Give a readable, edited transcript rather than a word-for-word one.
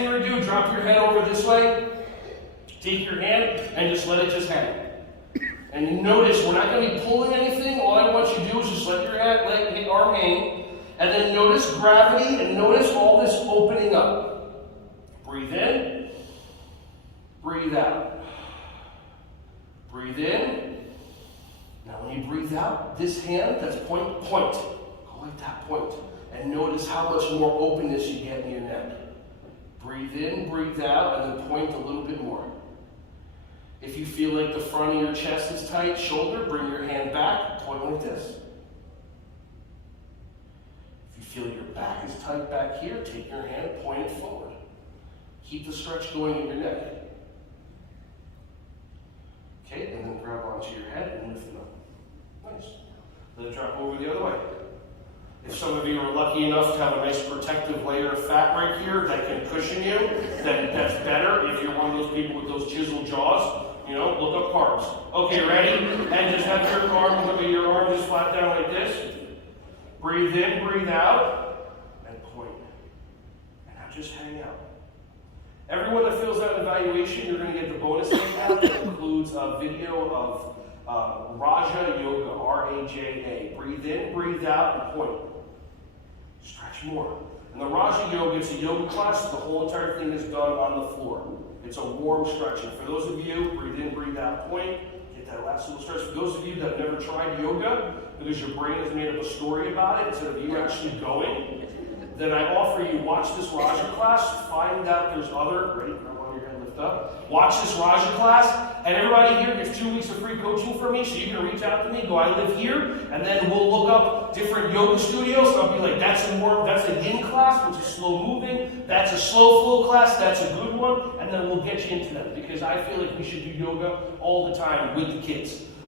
thing you're going to do, drop your head over this way. Take your hand and just let it just hang. And notice, we're not going to be pulling anything. All I want you to do is just let your arm hang. And then notice gravity and notice all this opening up. Breathe in. Breathe out. Breathe in. Now when you breathe out, this hand, that's point. Go like that, point. And notice how much more openness you get in your neck. Breathe in, breathe out, and then point a little bit more. If you feel like the front of your chest is tight, shoulder, bring your hand back, point like this. If you feel your back is tight back here, take your hand, point it forward. Keep the stretch going in your neck. Okay, and then grab onto your head and lift it up. Nice. Let it drop over the other way. If some of you are lucky enough to have a nice protective layer of fat right here that can cushion you, then that's better. If you're one of those people with those chiseled jaws, look up carbs. Okay, ready? And just have your arm just flat down like this. Breathe in, breathe out, and point. And now just hang out. Everyone that fills out an evaluation, you're going to get the bonus handout that includes a video of Raja Yoga, R-A-J-A. Breathe in, breathe out, and point. Stretch more. And the Raja Yoga, it's a yoga class, so the whole entire thing is done on the floor. It's a warm stretching. For those of you, breathe in, breathe out, point. Get that last little stretch. For those of you that have never tried yoga, because your brain has made up a story about it instead of you actually going, then I offer you, watch this Raja class, find out there's other, ready, grab on your head, lift up. Watch this Raja class, and everybody here gets 2 weeks of free coaching from me, so you can reach out to me, go, I live here, and then we'll look up different yoga studios, and I'll be like, that's a yin class, which is slow moving, that's a slow flow class, that's a good one, and then we'll get you into them, because I feel like we should do yoga all the time with the kids.